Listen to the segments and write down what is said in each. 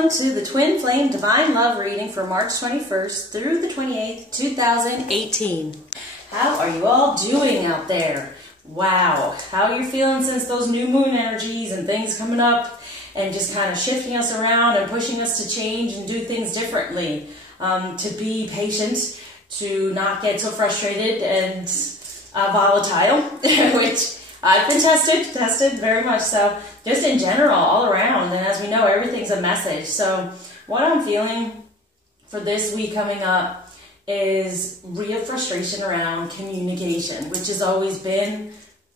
Welcome to the Twin Flame Divine Love Reading for March 21st through the 28th, 2018. How are you all doing out there? Wow, how are you feeling since those new moon energies and things coming up and just kind of shifting us around and pushing us to change and do things differently, to be patient, to not get so frustrated and volatile, which I've been tested very much so, just in general, all around. And as we know, everything's a message. So what I'm feeling for this week coming up is real frustration around communication, which has always been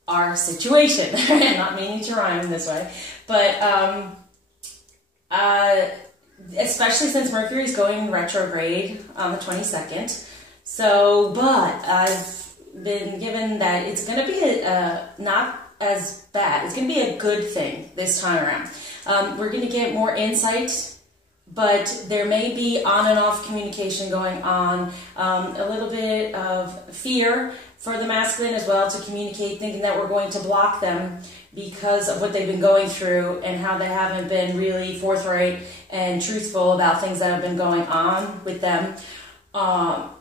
our situation. Not meaning to rhyme this way, but especially since Mercury's going retrograde on the 22nd. So, but I've been given that it's going to be not as bad. It's going to be a good thing this time around. We're going to get more insight, but there may be on and off communication going on, a little bit of fear for the masculine as well to communicate, thinking that we're going to block them because of what they've been going through and how they haven't been really forthright and truthful about things that have been going on with them.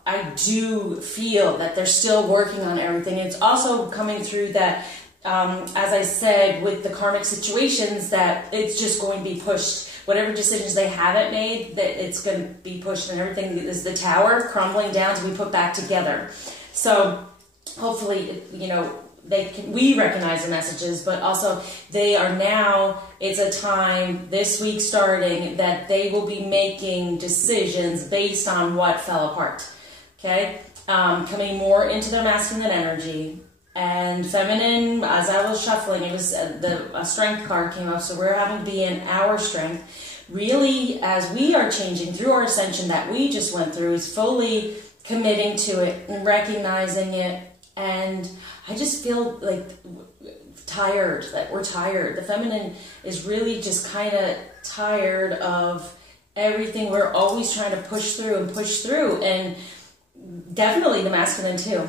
I do feel that they're still working on everything. It's also coming through that, as I said, with the karmic situations, that it's just going to be pushed. Whatever decisions they haven't made, that it's going to be pushed, and everything is the tower crumbling down to be put back together. So hopefully, you know, we recognize the messages, but also they are now, it's a time this week starting that they will be making decisions based on what fell apart. Okay? Coming more into their masculine energy and feminine. As I was shuffling, it was a strength card came up, so we're having to be in our strength. Really, as we are changing through our ascension that we just went through, is fully committing to it and recognizing it. And I just feel like tired, that we're tired. The feminine is really just kind of tired of everything. We're always trying to push through, and definitely the masculine too.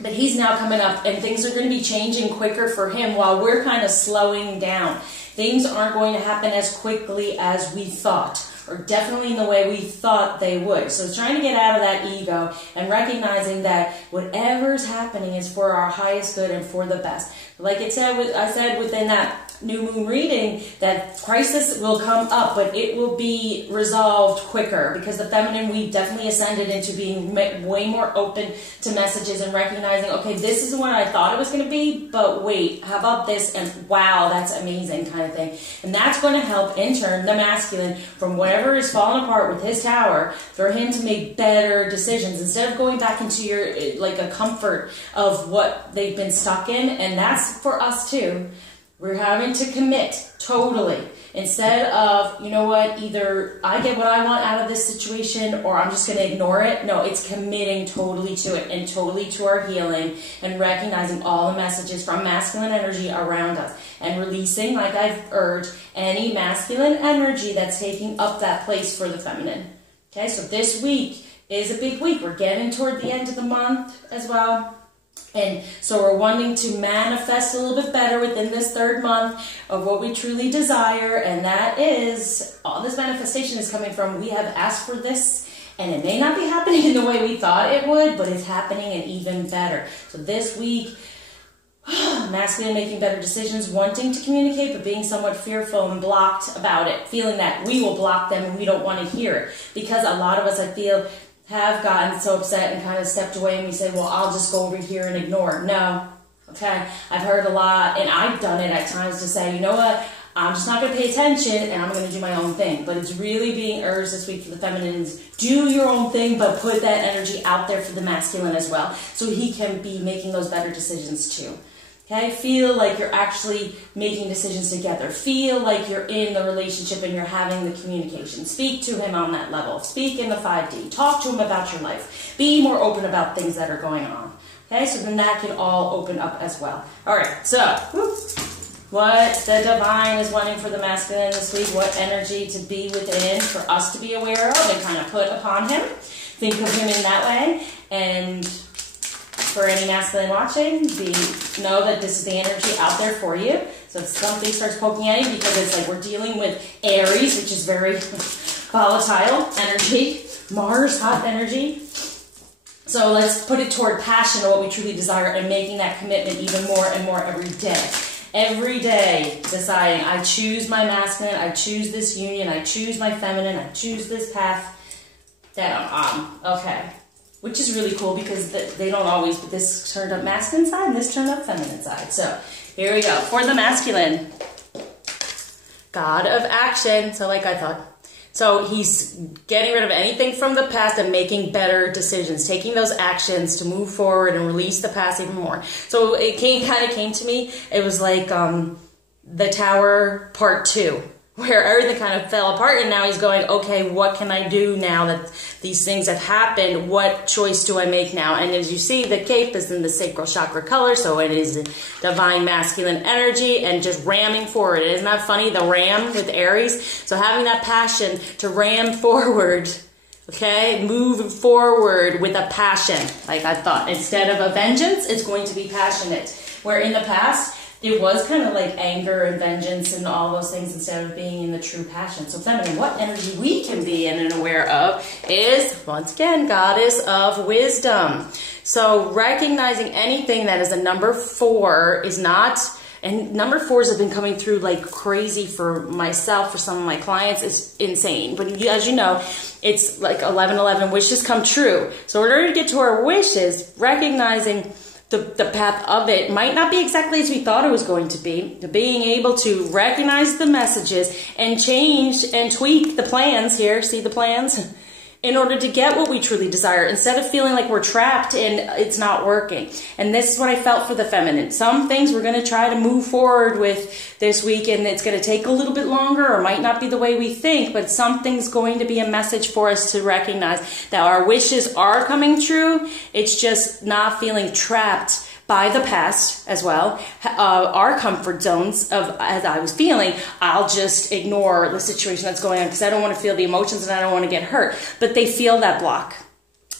But he's now coming up and things are going to be changing quicker for him while we're kind of slowing down. Things aren't going to happen as quickly as we thought, or definitely in the way we thought they would. So trying to get out of that ego and recognizing that whatever's happening is for our highest good and for the best. Like I said within that new moon reading, that crisis will come up, but it will be resolved quicker because the feminine, we definitely ascended into being way more open to messages and recognizing, okay, this is what I thought it was going to be, but wait, how about this? And wow, that's amazing kind of thing. And that's going to help in turn the masculine from whatever is falling apart with his tower for him to make better decisions instead of going back into your, like a comfort of what they've been stuck in. And that's for us too. We're having to commit totally instead of, you know what, either I get what I want out of this situation or I'm just going to ignore it. No, it's committing totally to it and totally to our healing and recognizing all the messages from masculine energy around us and releasing, like I've urged, any masculine energy that's taking up that place for the feminine. Okay, so this week is a big week. We're getting toward the end of the month as well. And so we're wanting to manifest a little bit better within this third month of what we truly desire. And that is, all this manifestation is coming from, we have asked for this, and it may not be happening in the way we thought it would, but it's happening and even better. So this week, masculine making better decisions, wanting to communicate, but being somewhat fearful and blocked about it, feeling that we will block them and we don't want to hear it. Because a lot of us, I feel, have gotten so upset and kind of stepped away, and we say, well, I'll just go over here and ignore. No. Okay? I've heard a lot, and I've done it at times to say, you know what, I'm just not going to pay attention, and I'm going to do my own thing. But it's really being urged this week for the feminines, do your own thing, but put that energy out there for the masculine as well, so he can be making those better decisions too. Okay, feel like you're actually making decisions together. Feel like you're in the relationship and you're having the communication. Speak to him on that level. Speak in the 5D. Talk to him about your life. Be more open about things that are going on. Okay, so then that can all open up as well. All right, so what the divine is wanting for the masculine this week, what energy to be within for us to be aware of and kind of put upon him. Think of him in that way, and for any masculine watching, know that this is the energy out there for you. So if something starts poking at you, because it's like we're dealing with Aries, which is very volatile energy, Mars, hot energy. So let's put it toward passion of what we truly desire and making that commitment even more and more every day. Every day deciding, I choose my masculine, I choose this union, I choose my feminine, I choose this path that I'm on. Okay. Which is really cool because they don't always, but this turned up masculine side and this turned up feminine side. So here we go. For the masculine, God of action. So like I thought. So he's getting rid of anything from the past and making better decisions, taking those actions to move forward and release the past even more. So it kind of came to me, it was like the Tower Part 2, where everything kind of fell apart, and now he's going, okay, what can I do now that these things have happened? What choice do I make now? And as you see, the cape is in the sacral chakra color, so it is divine masculine energy and just ramming forward. Isn't that funny, the ram with Aries? So having that passion to ram forward, okay, move forward with a passion, like I thought. Instead of a vengeance, it's going to be passionate. Where in the past, it was kind of like anger and vengeance and all those things instead of being in the true passion. So feminine, what energy we can be in and aware of is, once again, goddess of wisdom. So recognizing anything that is a number 4 is not, and number 4s have been coming through like crazy for myself, for some of my clients. It's insane. But as you know, it's like 11/11 wishes come true. So in order to get to our wishes, recognizing the path of it might not be exactly as we thought it was going to be. Being able to recognize the messages and change and tweak the plans here, see the plans, in order to get what we truly desire, instead of feeling like we're trapped and it's not working. And this is what I felt for the feminine. Some things we're going to try to move forward with this week, and it's going to take a little bit longer or might not be the way we think, but something's going to be a message for us to recognize that our wishes are coming true. It's just not feeling trapped by the past as well, our comfort zones of, as I was feeling, I'll just ignore the situation that's going on because I don't want to feel the emotions and I don't want to get hurt. But they feel that block,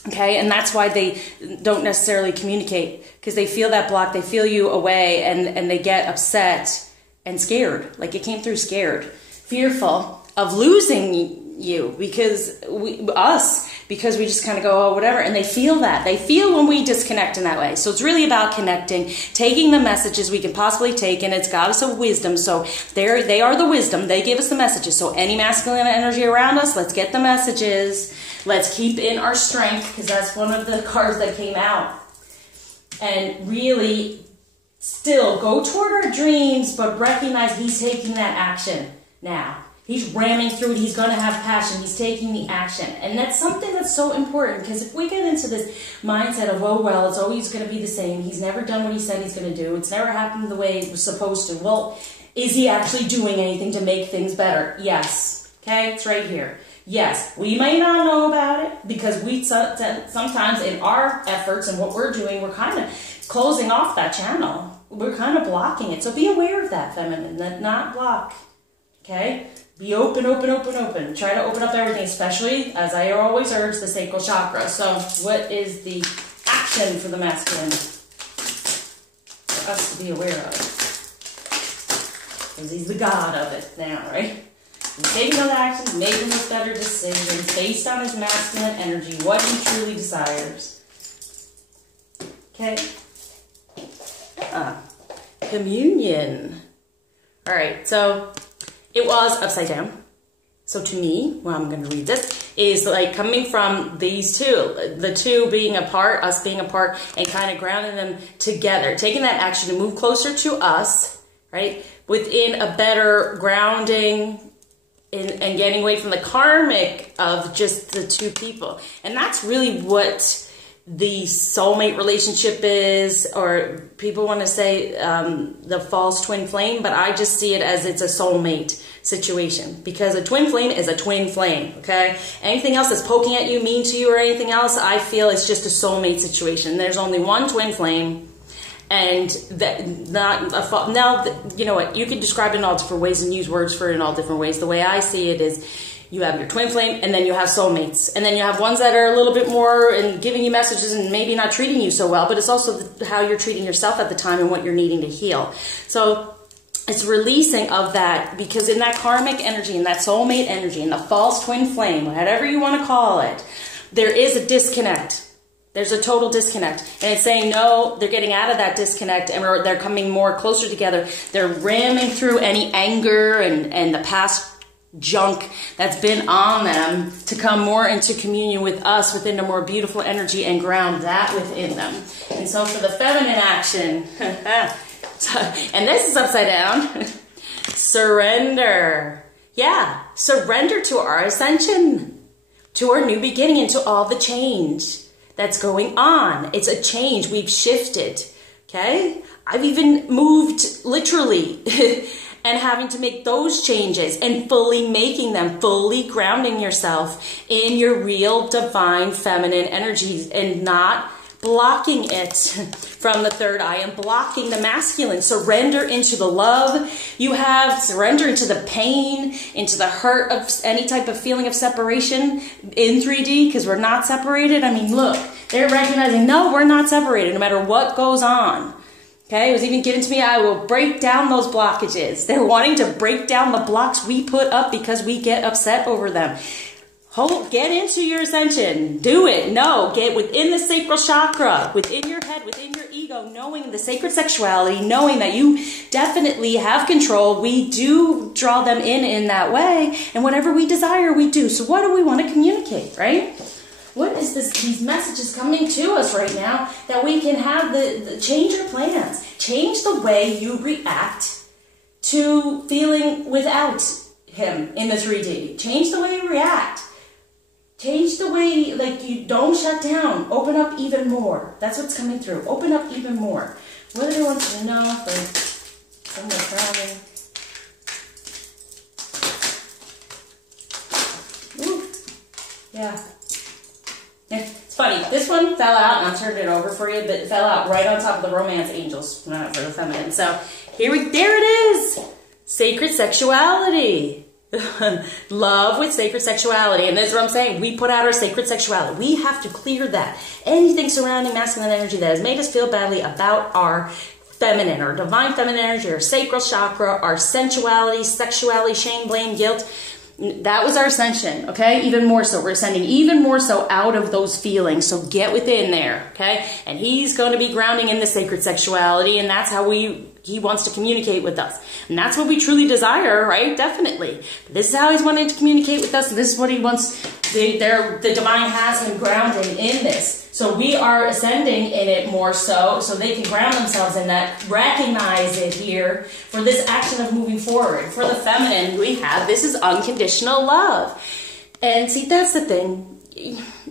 okay? And that's why they don't necessarily communicate, because they feel that block, they feel you away, and they get upset and scared. Like it came through scared, fearful of losing you because we just kind of go, oh, whatever. And they feel that. They feel when we disconnect in that way. So it's really about connecting, taking the messages we can possibly take, and it's goddess of wisdom. So they are the wisdom. They give us the messages. So any masculine energy around us, let's get the messages. Let's keep in our strength, because that's one of the cards that came out. And really still go toward our dreams, but recognize he's taking that action now. He's ramming through it. He's going to have passion. He's taking the action. And that's something that's so important, because if we get into this mindset of, oh, well, it's always going to be the same. He's never done what he said he's going to do. It's never happened the way it was supposed to. Well, is he actually doing anything to make things better? Yes. Okay? It's right here. Yes. We may not know about it, because we sometimes in our efforts and what we're doing, we're kind of closing off that channel. We're kind of blocking it. So be aware of that, feminine, that not block. Okay? Be open, open, open, open. Try to open up everything, especially, as I always urge, the sacral chakra. So what is the action for the masculine for us to be aware of? Because he's the god of it now, right? He's taking those actions, making those better decisions based on his masculine energy, what he truly desires. Okay? Communion. All right, so it was upside down. So to me, well, I'm going to read this, is like coming from these two, the two being apart, us being apart, and kind of grounding them together, taking that action to move closer to us, right, within a better grounding and getting away from the karmic of just the two people. And that's really what the soulmate relationship is, or people want to say the false twin flame, but I just see it as it's a soulmate situation, because a twin flame is a twin flame, okay? Anything else that's poking at you, mean to you, or anything else, I feel it's just a soulmate situation. There's only one twin flame, and that not a now, you know what, you can describe it in all different ways and use words for it in all different ways. The way I see it is, You have your twin flame, and then you have soulmates. And then you have ones that are a little bit more and giving you messages and maybe not treating you so well, but it's also how you're treating yourself at the time and what you're needing to heal. So it's releasing of that, because in that karmic energy, in that soulmate energy, in the false twin flame, whatever you want to call it, there is a disconnect. There's a total disconnect. And it's saying, no, they're getting out of that disconnect and they're coming more closer together. They're ramming through any anger and the past junk that's been on them to come more into communion with us within a more beautiful energy and ground that within them. And so for the feminine action, and this is upside down, surrender. Yeah, surrender to our ascension, to our new beginning, and to all the change that's going on. It's a change. We've shifted, okay? I've even moved literally and having to make those changes and fully making them, fully grounding yourself in your real divine feminine energies and not blocking it from the third eye and blocking the masculine. Surrender into the love you have, surrender into the pain, into the hurt of any type of feeling of separation in 3D, because we're not separated. I mean, look, they're recognizing, no, we're not separated no matter what goes on. Okay, it was even given to me, I will break down those blockages. They're wanting to break down the blocks we put up because we get upset over them. Get into your ascension. Do it. No, get within the sacral chakra, within your head, within your ego, knowing the sacred sexuality, knowing that you definitely have control. We do draw them in that way, and whatever we desire, we do. So what do we want to communicate, right? What is this? These messages coming to us right now that we can have the change your plans, change the way you react to feeling without him in the 3D. Change the way you react. Change the way, like, you don't shut down. Open up even more. That's what's coming through. Open up even more. What do they want you to know for someone traveling? Ooh. Yeah. It's funny. This one fell out, and I'll turn it over for you, but it fell out right on top of the romance angels for the feminine. So there it is. Sacred sexuality. Love with sacred sexuality. And this is what I'm saying. We put out our sacred sexuality. We have to clear that. Anything surrounding masculine energy that has made us feel badly about our feminine, our divine feminine energy, our sacral chakra, our sensuality, sexuality, shame, blame, guilt. That was our ascension, okay? Even more so. We're ascending even more so out of those feelings. So get within there, okay? And he's going to be grounding in the sacred sexuality, and that's how he wants to communicate with us. And that's what we truly desire, right? Definitely. This is how he's wanting to communicate with us, and this is what he wants. The divine has him grounding in this. So we are ascending in it more so they can ground themselves in that, recognize it here for this action of moving forward. For the feminine, we have, this is unconditional love. And see, that's the thing.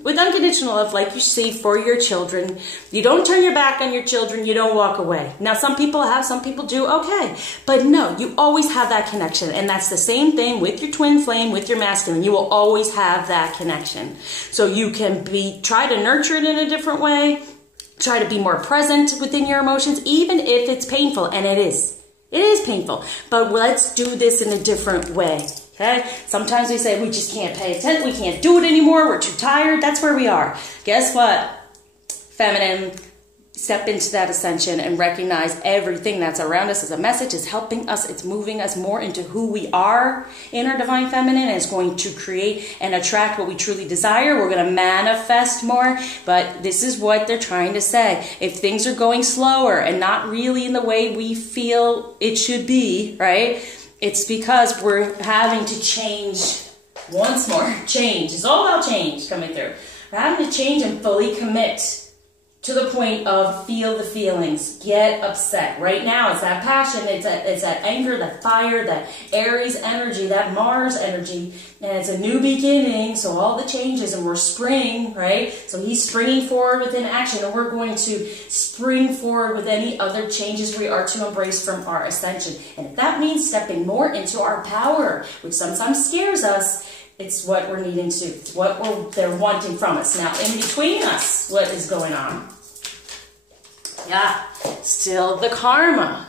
With unconditional love, like you see for your children, you don't turn your back on your children, you don't walk away. Now, some people have, some people do, okay. But no, you always have that connection. And that's the same thing with your twin flame, with your masculine. You will always have that connection. So you can try to nurture it in a different way, try to be more present within your emotions, even if it's painful. And it is. It is painful. But let's do this in a different way. Okay? Sometimes we say we just can't pay attention, we can't do it anymore, we're too tired. That's where we are. Guess what? Feminine, step into that ascension and recognize everything that's around us as a message. Is helping us, it's moving us more into who we are in our divine feminine, and it's going to create and attract what we truly desire. We're going to manifest more, but this is what they're trying to say. If things are going slower and not really in the way we feel it should be, right? It's because we're having to change once more. Change. It's all about change coming through. We're having to change and fully commit to the point of feel the feelings. Get upset. Right now, it's that passion. It's that anger, that fire, that Aries energy, that Mars energy. And it's a new beginning, so all the changes, and we're springing, right? So he's springing forward within action, and we're going to spring forward with any other changes we are to embrace from our ascension. And if that means stepping more into our power, which sometimes scares us, it's what we're needing to, it's what they're wanting from us. Now, in between us, what is going on? Yeah, still the karma.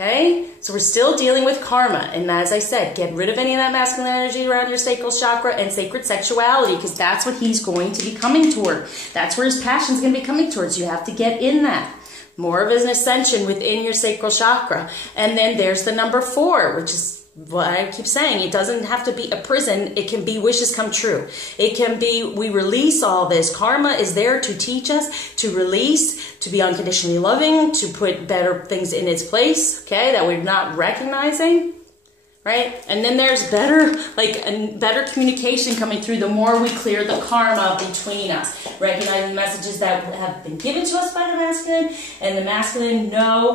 Okay, so we're still dealing with karma, and as I said, get rid of any of that masculine energy around your sacral chakra and sacred sexuality, because that's what he's going to be coming toward. That's where his passion's going to be coming towards. You have to get in that. More of an ascension within your sacral chakra. And then there's the number 4, which is what I keep saying. It doesn't have to be a prison. It can be wishes come true. It can be we release all this. Karma is there to teach us, to release, to be unconditionally loving, to put better things in its place, okay, that we're not recognizing, right? And then there's better communication coming through the more we clear the karma between us. Recognizing messages that have been given to us by the masculine, and the masculine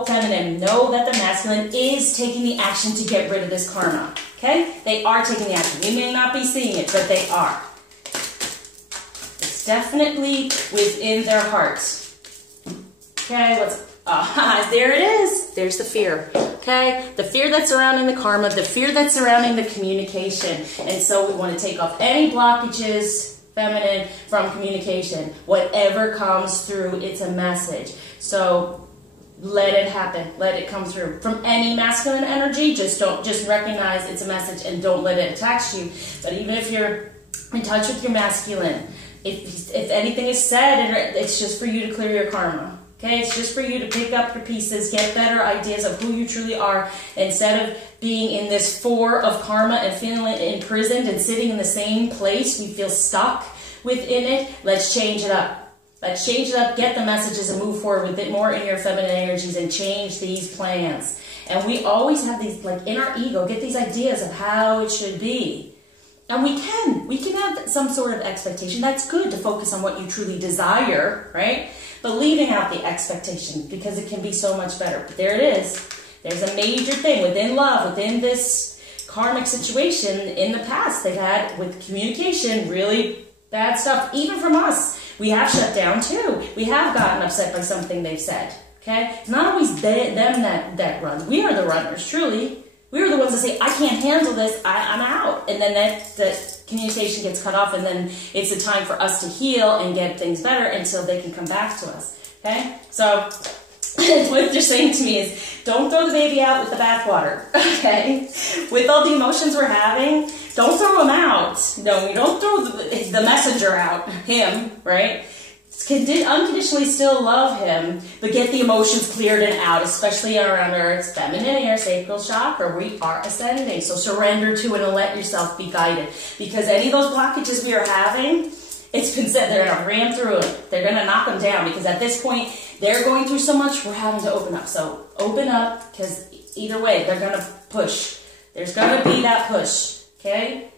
feminine know that the masculine is taking the action to get rid of this karma, okay? They are taking the action. We may not be seeing it, but they are. It's definitely within their hearts. Okay, there it is. There's the fear, okay? The fear that's surrounding the karma, the fear that's surrounding the communication. And so we want to take off any blockages, feminine, from communication. Whatever comes through, it's a message. So let it happen. Let it come through. From any masculine energy, just recognize it's a message and don't let it attach you. But even if you're in touch with your masculine, if anything is said, it's just for you to clear your karma. Okay, it's just for you to pick up your pieces, get better ideas of who you truly are, instead of being in this 4 of karma and feeling imprisoned and sitting in the same place. We feel stuck within it. Let's change it up. Let's change it up, get the messages, and move forward with it more in your feminine energies and change these plans. And we always have these, like in our ego, get these ideas of how it should be. And we can have some sort of expectation. That's good to focus on what you truly desire, right? But leaving out the expectation, because it can be so much better. But there it is. There's a major thing within love, within this karmic situation in the past. They've had, with communication, really bad stuff. Even from us, we have shut down too. We have gotten upset by something they've said. Okay? It's not always them that runs. We are the runners, truly. We are the ones that say, I can't handle this, I'm out. And then that communication gets cut off, and then it's a time for us to heal and get things better until they can come back to us. Okay? So what they're saying to me is, don't throw the baby out with the bathwater. Okay? With all the emotions we're having, don't throw them out. No, you don't throw the messenger out, him, right? Unconditionally still love him, but get the emotions cleared and out, especially around our feminine or sacral chakra. We are ascending, so surrender to it and let yourself be guided. Because any of those blockages we are having, it's been said they're going to ram through it. They're going to knock them down, because at this point, they're going through so much, we're having to open up. So open up, because either way, they're going to push. There's going to be that push, okay?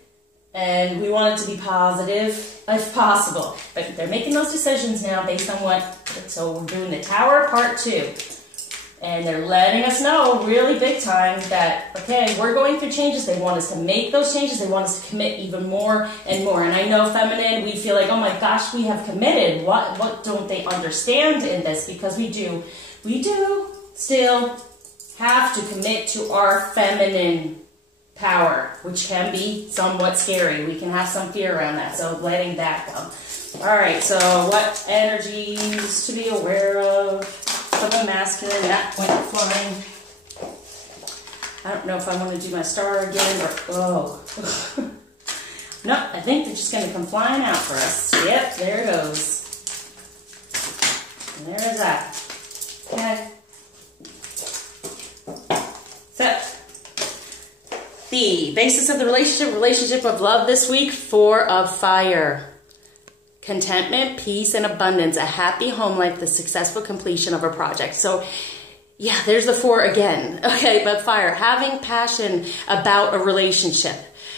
And we want it to be positive if possible. But they're making those decisions now based on what, so we're doing the Tower Part 2. And they're letting us know really big time that, okay, we're going through changes. They want us to make those changes. They want us to commit even more and more. And I know feminine, we feel like, oh my gosh, we have committed. What don't they understand in this? Because we do still have to commit to our feminine power, which can be somewhat scary. We can have some fear around that, so letting that go. All right, so what energies to be aware of the masculine at point of flying? I don't know if I want to do my star again or, no, I think they're just going to come flying out for us. Yep, there it goes. And there's that. Okay. So, the basis of the relationship of love this week, 4 of fire. Contentment, peace, and abundance, a happy home life, the successful completion of a project. So, yeah, there's the 4 again. Okay, but fire, having passion about a relationship.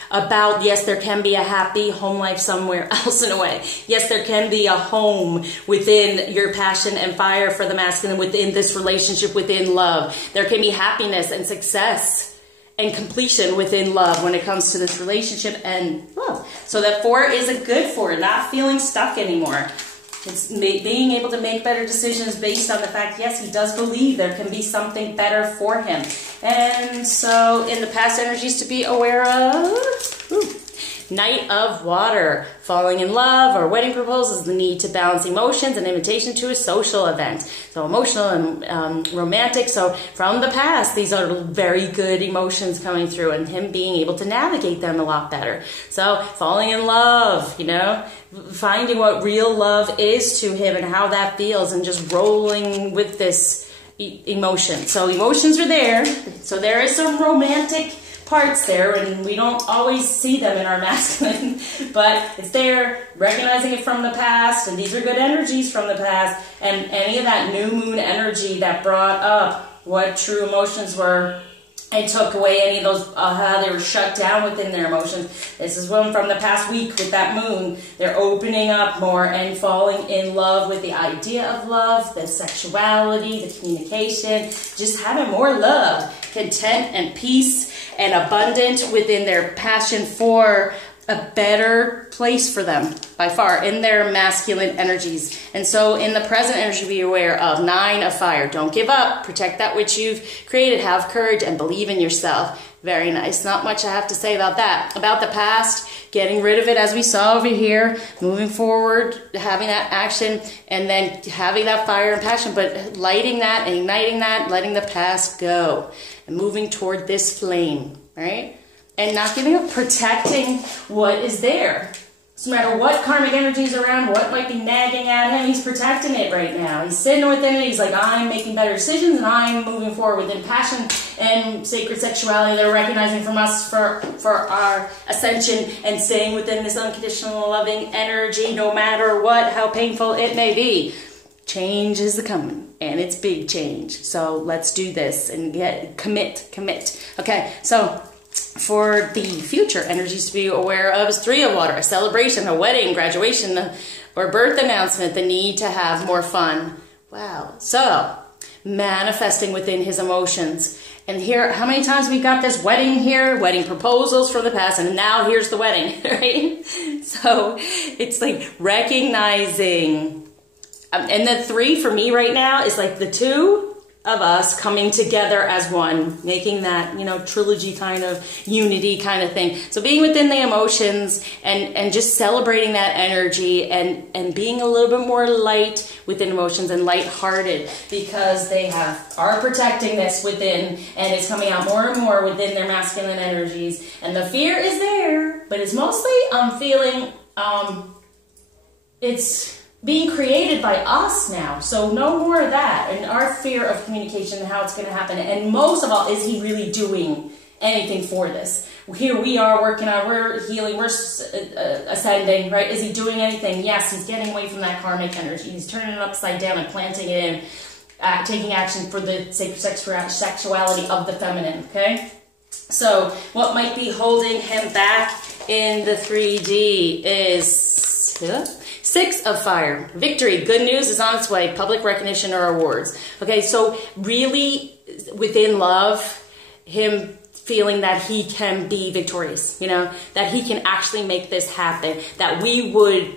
About, yes, there can be a happy home life somewhere else in a way. Yes, there can be a home within your passion and fire for the masculine, within this relationship, within love. There can be happiness and success and completion within love when it comes to this relationship and love. So that 4 is a good 4, not feeling stuck anymore. It's being able to make better decisions based on the fact, yes, he does believe there can be something better for him. And so in the past energies to be aware of, Knight of Water, falling in love or wedding proposals, the need to balance emotions, an invitation to a social event. So emotional and romantic. So from the past, these are very good emotions coming through and him being able to navigate them a lot better. So falling in love, you know, finding what real love is to him and how that feels and just rolling with this emotion. So emotions are there. So there is some romantic parts there, and we don't always see them in our masculine, but it's there, recognizing it from the past, and these are good energies from the past, and any of that new moon energy that brought up what true emotions were and took away any of those, how they were shut down within their emotions. This is one from the past week with that moon. They're opening up more and falling in love with the idea of love, the sexuality, the communication, just having more love, content and peace and abundant within their passion for a better place for them by far in their masculine energies. And so in the present energy, be aware of 9 of Fire. Don't give up. Protect that which you've created. Have courage and believe in yourself. Very nice. Not much I have to say about that. About the past, getting rid of it as we saw over here, moving forward, having that action, and then having that fire and passion, but lighting that and igniting that, letting the past go, and moving toward this flame, right? And not giving up, protecting what is there. So no matter what karmic energy is around, what might be nagging at him, he's protecting it right now. He's sitting within it. He's like, I'm making better decisions and I'm moving forward within passion and sacred sexuality. They're recognizing from us for our ascension and staying within this unconditional loving energy, no matter what, how painful it may be. Change is coming, and it's big change. So let's do this and commit. Okay, so for the future energies to be aware of is 3 of Water, a celebration, a wedding, graduation, or birth announcement, the need to have more fun. Wow. So manifesting within his emotions. And here, how many times we got this wedding here, wedding proposals from the past, and now here's the wedding, right? So it's like recognizing, and the 3 for me right now is like the 2 of us coming together as one, making that, you know, trilogy kind of unity kind of thing. So being within the emotions and just celebrating that energy and being a little bit more light within emotions and lighthearted, because they are protecting this within, and it's coming out more and more within their masculine energies. And the fear is there, but it's mostly, I'm feeling, it's being created by us now. So no more of that. And our fear of communication and how it's going to happen. And most of all, is he really doing anything for this? Here we are working on, we're healing, we're ascending, right? Is he doing anything? Yes, he's getting away from that karmic energy. He's turning it upside down and planting it in, taking action for the sacred sexuality of the feminine, okay? So what might be holding him back in the 3D is 6 of Fire. Victory. Good news is on its way. Public recognition or awards. Okay, so really within love, him feeling that he can be victorious, you know, that he can actually make this happen, that we would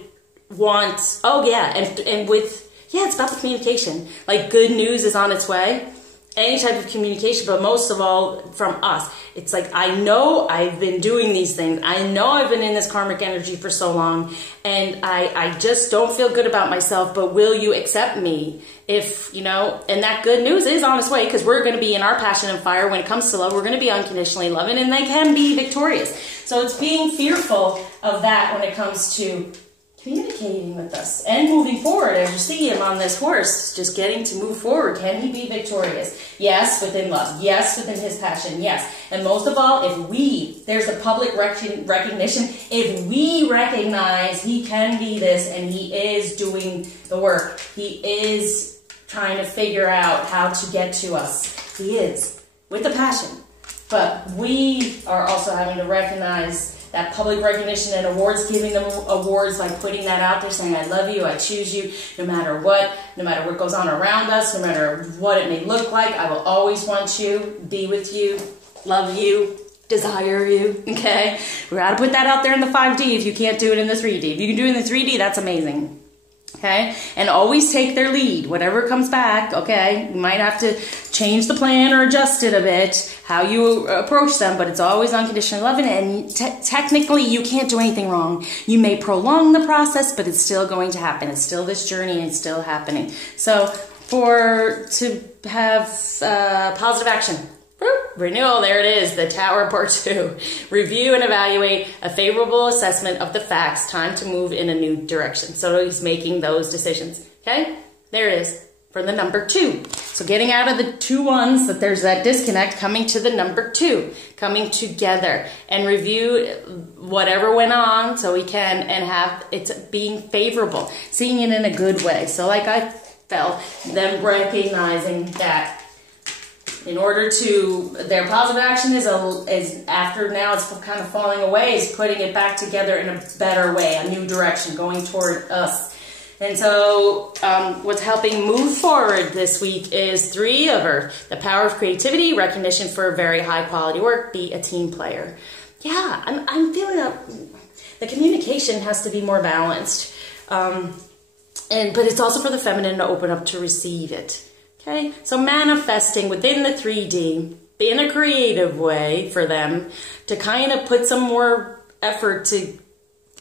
want, oh yeah, and with, yeah, it's about the communication. Like, good news is on its way. Any type of communication, but most of all from us. It's like, I know I've been doing these things. I know I've been in this karmic energy for so long, and I just don't feel good about myself, but will you accept me? If, you know, and that good news is on its way, because we're going to be in our passion and fire when it comes to love. We're going to be unconditionally loving, and they can be victorious. So it's being fearful of that when it comes to communicating with us and moving forward. As you see him on this horse, just getting to move forward. Can he be victorious? Yes, within love. Yes, within his passion. Yes. And most of all, there's a public recognition. If we recognize he can be this and he is doing the work, he is trying to figure out how to get to us. He is, with the passion. But we are also having to recognize that public recognition and awards, giving them awards by putting that out there, saying, I love you, I choose you, no matter what goes on around us, no matter what it may look like, I will always want you, be with you, love you, desire you, okay? We're going to put that out there in the 5D if you can't do it in the 3D. If you can do it in the 3D, that's amazing. Okay, and always take their lead. Whatever comes back, okay, you might have to change the plan or adjust it a bit, how you approach them, but it's always unconditional love. And technically, you can't do anything wrong. You may prolong the process, but it's still going to happen. It's still this journey, and it's still happening. So, to have positive action. Renewal, there it is, the Tower Part 2. Review and evaluate a favorable assessment of the facts. Time to move in a new direction. So he's making those decisions. Okay? There it is for the number 2. So getting out of the 2 ones, that there's that disconnect, coming to the number 2. Coming together and review whatever went on so we can, and have it being favorable. Seeing it in a good way. So like I felt, them recognizing that in order to, their positive action is after now it's kind of falling away, is putting it back together in a better way, a new direction, going toward us. And so what's helping move forward this week is 3 of Earth. The power of creativity, recognition for very high quality work, be a team player. Yeah, I'm feeling that the communication has to be more balanced. But it's also for the feminine to open up to receive it. Okay, so manifesting within the 3D in a creative way for them to kind of put some more effort to,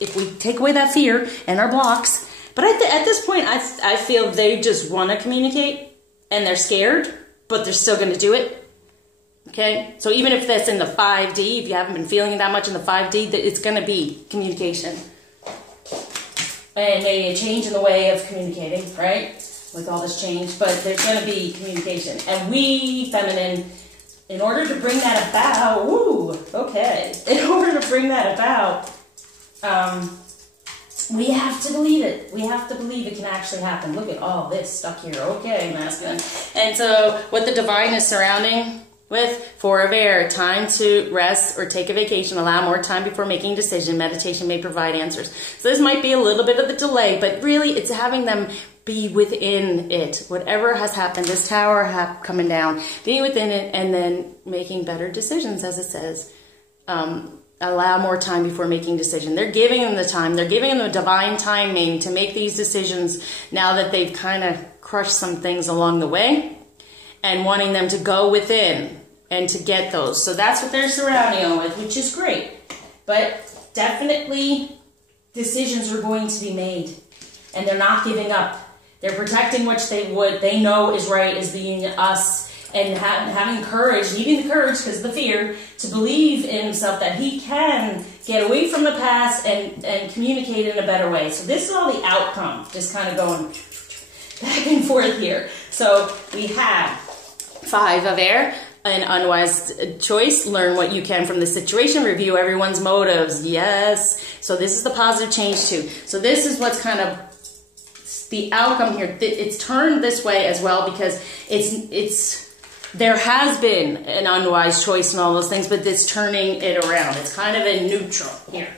if we take away that fear and our blocks. But at this point, I feel they just want to communicate and they're scared, but they're still going to do it. Okay, so even if that's in the 5D, if you haven't been feeling it that much in the 5D, it's going to be communication. And maybe a change in the way of communicating, right? With all this change, but there's going to be communication. And we, feminine, in order to bring that about, in order to bring that about, we have to believe it. We have to believe it can actually happen. Look at all this stuck here. Okay, masculine. And so what the divine is surrounding with 4 of Air, time to rest or take a vacation, allow more time before making a decision. Meditation may provide answers. So this might be a little bit of a delay, but really it's having them be within it. Whatever has happened, this tower coming down, being within it, and then making better decisions, as it says. Allow more time before making decision. They're giving them the time. They're giving them the divine timing to make these decisions now that they've kind of crushed some things along the way, and wanting them to go within and to get those. So that's what they're surrounding them with, which is great. But definitely decisions are going to be made, and they're not giving up. They're protecting what they know is right, is being us, and having courage, needing the courage because of the fear, to believe in himself that he can get away from the past and communicate in a better way. So this is all the outcome, just kind of going back and forth here. So we have 5 of Air, an unwise choice. Learn what you can from the situation. Review everyone's motives. Yes. So this is the positive change too. So this is what's kind of the outcome here. It's turned this way as well because there has been an unwise choice and all those things, but it's turning it around. It's kind of in neutral here.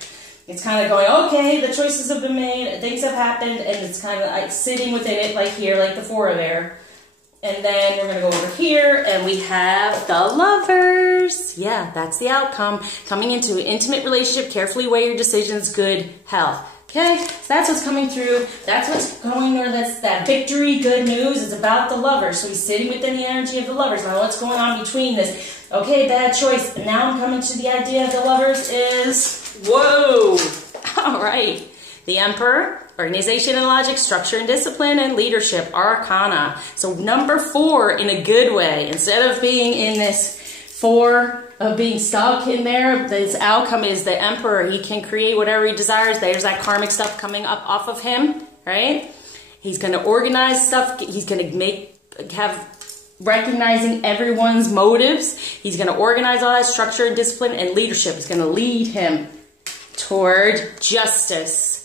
It's kind of going, okay, the choices have been made, things have happened, and it's kind of like sitting within it, like here, like the 4 of Air. And then we're going to go over here, and we have the Lovers. Yeah, that's the outcome. Coming into an intimate relationship, carefully weigh your decisions, good health. Okay, so that's what's coming through. That's what's going, or that's that victory, good news. It's about the Lovers. So he's sitting within the energy of the Lovers. Now what's going on between this? Okay, bad choice. And now I'm coming to the idea of the Lovers is, whoa. All right. The Emperor, organization and logic, structure and discipline, and leadership, arcana. So number 4 in a good way. Instead of being in this 4 of being stuck in there, this outcome is the Emperor. He can create whatever he desires. There's that karmic stuff coming up off of him, right? He's going to organize stuff. He's going to have recognizing everyone's motives. He's going to organize all that structure and discipline, and leadership is going to lead him toward justice.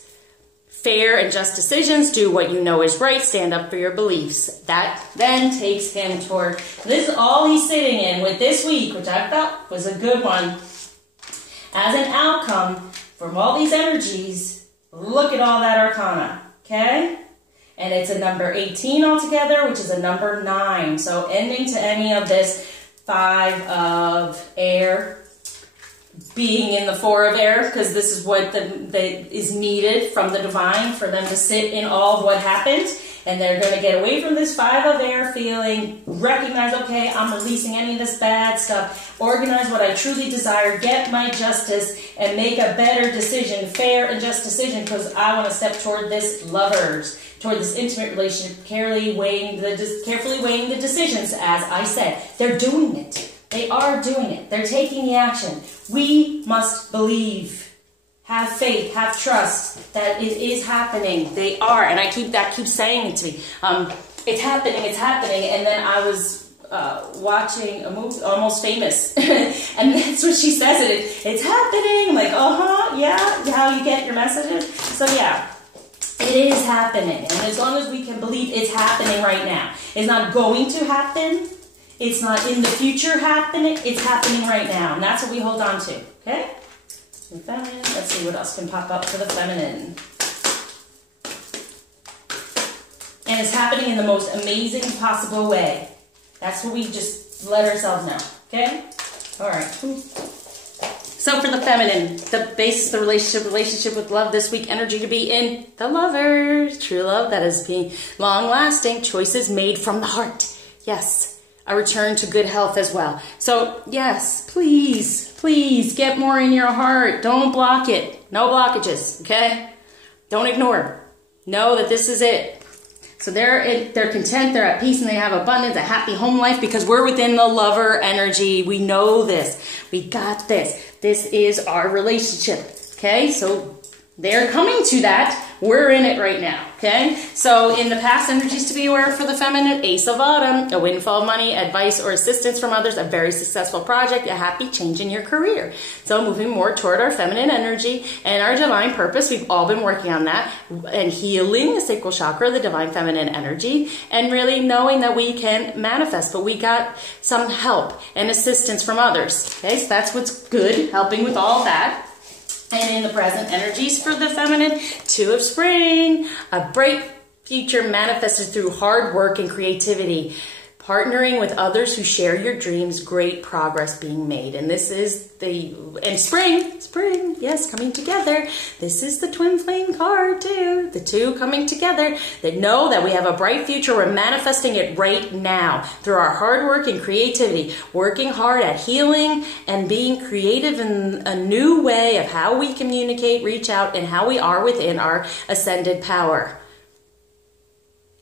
Fair and just decisions, do what you know is right, stand up for your beliefs. That then takes him toward, this is all he's sitting in with this week, which I felt was a good one. As an outcome from all these energies, look at all that arcana, okay? And it's a number 18 altogether, which is a number 9. So ending to any of this 5 of Air, being in the 4 of air, because this is what is needed from the divine for them to sit in all of what happened. And they're going to get away from this 5 of air feeling, recognize, okay, I'm releasing any of this bad stuff, organize what I truly desire, get my justice, and make a better decision, fair and just decision, because I want to step toward this lovers, toward this intimate relationship, carefully weighing the decisions, as I said. They're doing it. They are doing it. They're taking the action. We must believe. Have faith, have trust that it is happening. They are, and I keep saying it to me. It's happening. And then I was watching a movie, Almost Famous, and that's what she says. It's happening. I'm like, yeah. How you get your messages. So yeah, it is happening, and as long as we can believe it's happening right now, it's not going to happen. It's not in the future happening. It's happening right now, and that's what we hold on to. Okay. Feminine. Let's see what else can pop up for the feminine. And it's happening in the most amazing possible way. That's what we just let ourselves know. Okay? All right. So for the feminine, the basis of the relationship with love this week, energy to be in the lovers. True love that is being long-lasting. Choices made from the heart. Yes. A return to good health as well. So yes, please get more in your heart. Don't block it. No blockages, okay? Don't ignore. Know that this is it. So they're content, they're at peace, and they have abundance, a happy home life, because we're within the lover energy. We know this. We got this. This is our relationship, okay? So they're coming to that. We're in it right now, okay? So in the past energies to be aware for the feminine, Ace of Autumn, a windfall of money, advice or assistance from others, a very successful project, a happy change in your career. So moving more toward our feminine energy and our divine purpose. We've all been working on that and healing the sacral chakra, the divine feminine energy, and really knowing that we can manifest, but we got some help and assistance from others, okay? So that's what's good, helping with all that. And in the present energies for the feminine, 2 of Spring, a bright future manifested through hard work and creativity. Partnering with others who share your dreams, great progress being made. And this is and spring, yes, coming together. This is the twin flame card too. The 2 coming together that know that we have a bright future. We're manifesting it right now through our hard work and creativity, working hard at healing and being creative in a new way of how we communicate, reach out, and how we are within our ascended power.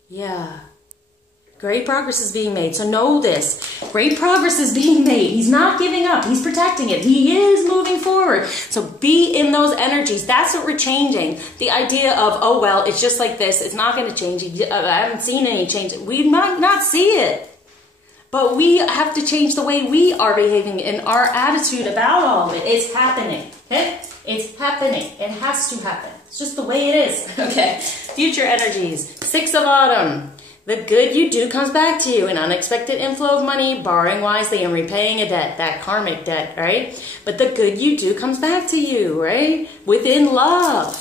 Yeah. Great progress is being made. So know this. Great progress is being made. He's not giving up. He's protecting it. He is moving forward. So be in those energies. That's what we're changing. The idea of, oh, well, it's just like this. It's not going to change. I haven't seen any change. We might not see it. But we have to change the way we are behaving and our attitude about all of it. It's happening. Okay? It's happening. It has to happen. It's just the way it is. Okay. Future energies. 6 of Autumn. The good you do comes back to you, an unexpected inflow of money, borrowing wisely and repaying a debt, that karmic debt, right? But the good you do comes back to you, right? Within love.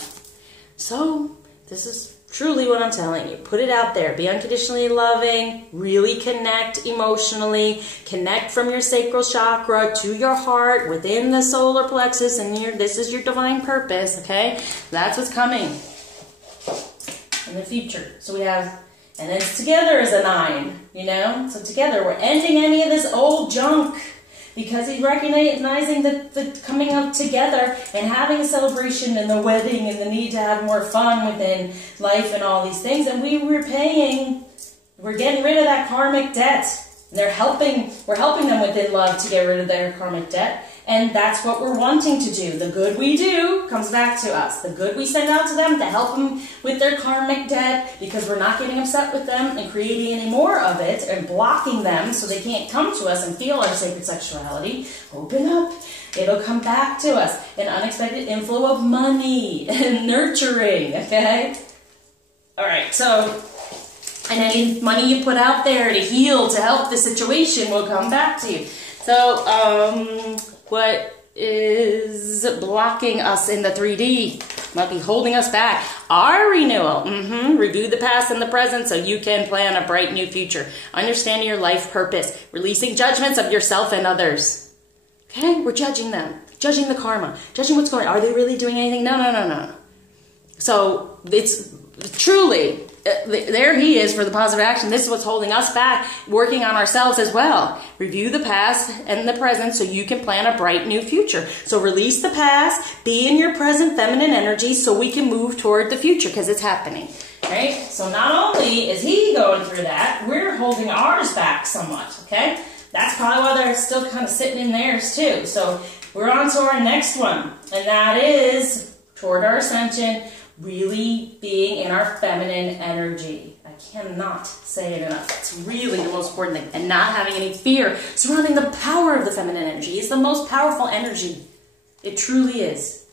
So this is truly what I'm telling you. Put it out there. Be unconditionally loving. Really connect emotionally. Connect from your sacral chakra to your heart within the solar plexus, and this is your divine purpose, okay? That's what's coming in the future. So we have... And then together is a 9, you know? So together we're ending any of this old junk because he's recognizing the coming up together and having a celebration and the wedding and the need to have more fun within life and all these things. And we're getting rid of that karmic debt. And we're helping them within love to get rid of their karmic debt. And that's what we're wanting to do. The good we do comes back to us. The good we send out to them to help them with their karmic debt because we're not getting upset with them and creating any more of it and blocking them so they can't come to us and feel our sacred sexuality. Open up. It'll come back to us. An unexpected inflow of money and nurturing, okay? All right, so... And any money you put out there to heal, to help the situation will come back to you. So, what is blocking us in the 3D? Might be holding us back. Our renewal. Review the past and the present so you can plan a bright new future. Understanding your life purpose. Releasing judgments of yourself and others. Okay? We're judging them, judging the karma, judging what's going on. Are they really doing anything? No, no, no, no. So it's truly, there he is for the positive action. This is what's holding us back, working on ourselves as well. Review the past and the present so you can plan a bright new future. So release the past, be in your present feminine energy so we can move toward the future because it's happening. Right? So not only is he going through that, we're holding ours back somewhat. Okay? That's probably why they're still kind of sitting in theirs too. So we're on to our next one, and that is toward our ascension, really being in our feminine energy. I cannot say it enough. It's really the most important thing. And not having any fear surrounding the power of the feminine energy. It's the most powerful energy. It truly is.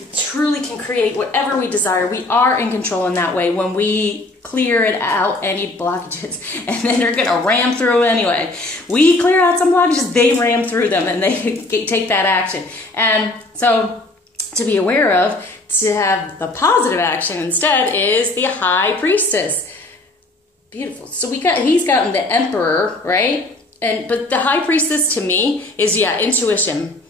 It truly can create whatever we desire. We are in control in that way when we clear it out, any blockages, and then they're going to ram through anyway. We clear out some blockages, they ram through them, and they take that action. And so to be aware of, to have the positive action instead is the High Priestess. Beautiful. So he's gotten the Emperor, right? But the High Priestess to me is, intuition.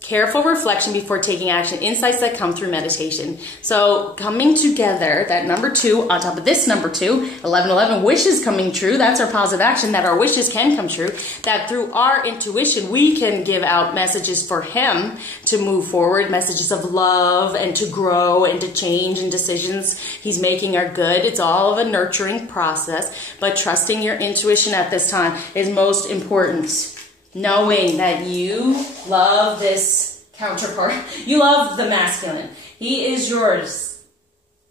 Careful reflection before taking action, insights that come through meditation. So coming together, that number 2 on top of this number 2, 1111, wishes coming true. That's our positive action, that our wishes can come true. That through our intuition, we can give out messages for him to move forward, messages of love and to grow and to change, and decisions he's making are good. It's all of a nurturing process, but trusting your intuition at this time is most important. Knowing that you love this counterpart. You love the masculine. He is yours.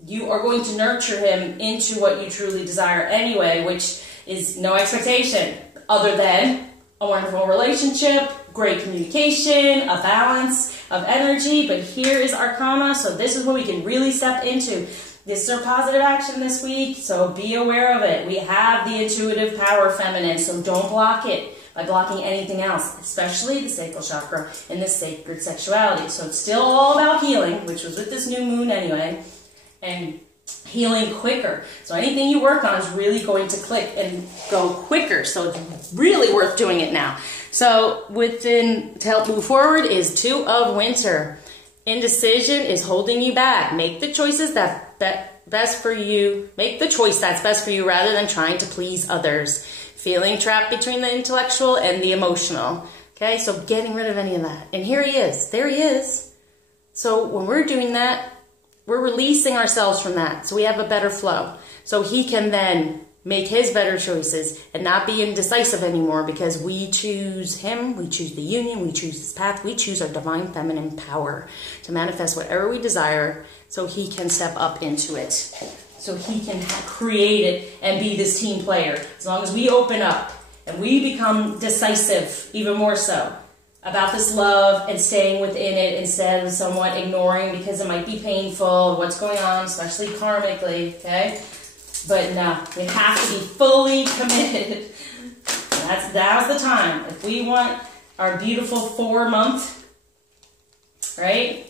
You are going to nurture him into what you truly desire anyway, which is no expectation other than a wonderful relationship, great communication, a balance of energy. But here is Arcana, so this is what we can really step into. This is our positive action this week, so be aware of it. We have the intuitive power feminine, so don't block it by blocking anything else, especially the sacral chakra and the sacred sexuality. So it's still all about healing, which was with this new moon anyway, and healing quicker. So anything you work on is really going to click and go quicker. So it's really worth doing it now. So to help move forward is 2 of Winter. Indecision is holding you back. Make the choices that best for you. Make the choice that's best for you rather than trying to please others. Feeling trapped between the intellectual and the emotional. Okay, so getting rid of any of that. And here he is. There he is. So when we're doing that, we're releasing ourselves from that. So we have a better flow. So he can then make his better choices and not be indecisive anymore, because we choose him, we choose the union, we choose his path, we choose our divine feminine power to manifest whatever we desire so he can step up into it. So he can create it and be this team player. As long as we open up and we become decisive, even more so, about this love and staying within it instead of somewhat ignoring because it might be painful, what's going on, especially karmically, okay? But no, we have to be fully committed. Now's the time. If we want our beautiful 4-month, right?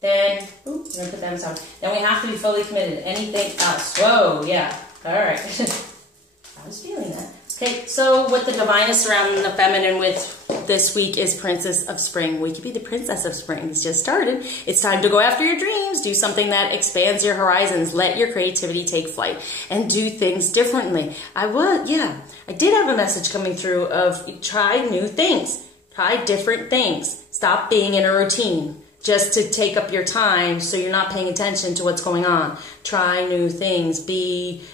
Then, I'm gonna put that on top. Then we have to be fully committed. Anything else? Whoa, yeah. All right. I was feeling that. Okay, so what the divine is surrounding the feminine with this week is Princess of Spring. We could be the Princess of Spring. It's just started. It's time to go after your dreams. Do something that expands your horizons. Let your creativity take flight and do things differently. I did have a message coming through of try new things. Try different things. Stop being in a routine just to take up your time so you're not paying attention to what's going on. Try new things.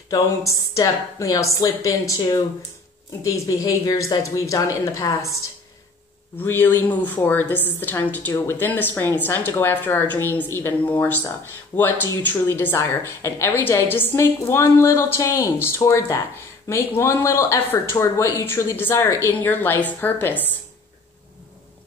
Don't slip into these behaviors that we've done in the past. Really move forward. This is the time to do it within the spring. It's time to go after our dreams even more so. What do you truly desire? And every day, just make one little change toward that. Make one little effort toward what you truly desire in your life purpose.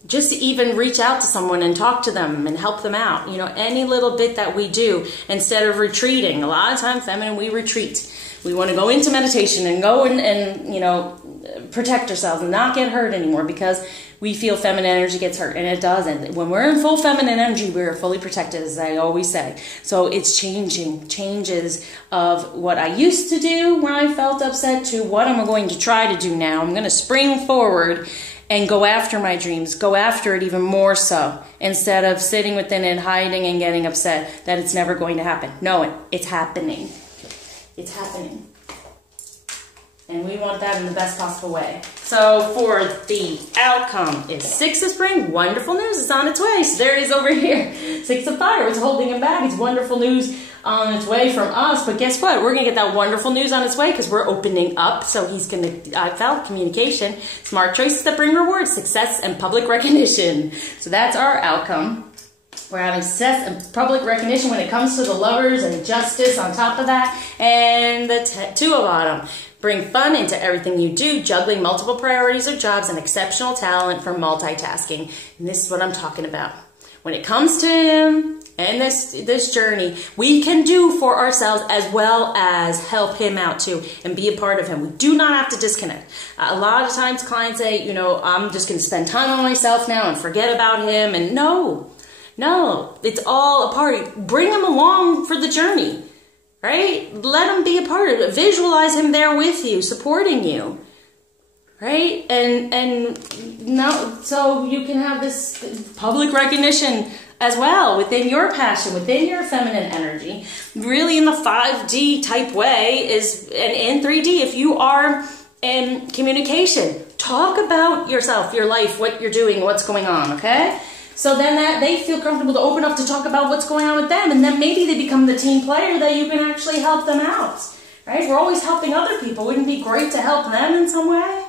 Just to even reach out to someone and talk to them and help them out. Any little bit that we do instead of retreating. A lot of times, feminine, we retreat. We want to go into meditation and go and protect ourselves and not get hurt anymore because we feel feminine energy gets hurt, and it doesn't. When we're in full feminine energy, we're fully protected, as I always say. So it's changes of what I used to do when I felt upset to what I'm going to try to do now. I'm going to spring forward and go after my dreams, go after it even more so, instead of sitting within it, hiding and getting upset that it's never going to happen. No, it's happening. It's happening. And we want that in the best possible way. So for the outcome is 6 of spring, wonderful news, it's on its way. So there it is over here. 6 of fire, it's holding him back. It's wonderful news on its way from us. But guess what? We're going to get that wonderful news on its way because we're opening up. So he's going to, I felt communication, smart choices that bring rewards, success, and public recognition. So that's our outcome. We're having success and public recognition when it comes to the lovers and justice on top of that. And the 2 of autumn. Bring fun into everything you do, juggling multiple priorities or jobs, and exceptional talent for multitasking. And this is what I'm talking about. When it comes to him and this journey, we can do for ourselves as well as help him out too and be a part of him. We do not have to disconnect. A lot of times clients say, you know, I'm just going to spend time on myself now and forget about him. And no, it's all a part. Bring him along for the journey. Right? Let him be a part of it. Visualize him there with you, supporting you. Right? And now, so you can have this public recognition as well within your passion, within your feminine energy. Really in the 5D type way is, and in 3D, if you are in communication, talk about yourself, your life, what you're doing, what's going on, okay? So then that they feel comfortable to open up to talk about what's going on with them. And then maybe they become the team player that you can actually help them out. Right? We're always helping other people. Wouldn't it be great to help them in some way?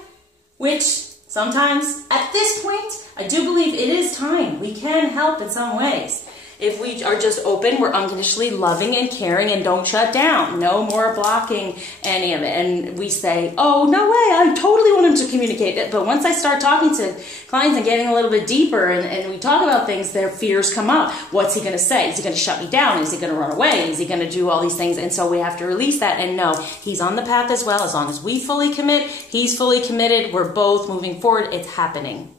Which sometimes, at this point, I do believe it is time. We can help in some ways. If we are just open, we're unconditionally loving and caring and don't shut down. No more blocking any of it. And we say, oh, no way, I totally want him to communicate it. But once I start talking to clients and getting a little bit deeper and we talk about things, their fears come up. What's he going to say? Is he going to shut me down? Is he going to run away? Is he going to do all these things? And so we have to release that and know he's on the path as well. As long as we fully commit, he's fully committed, we're both moving forward, it's happening.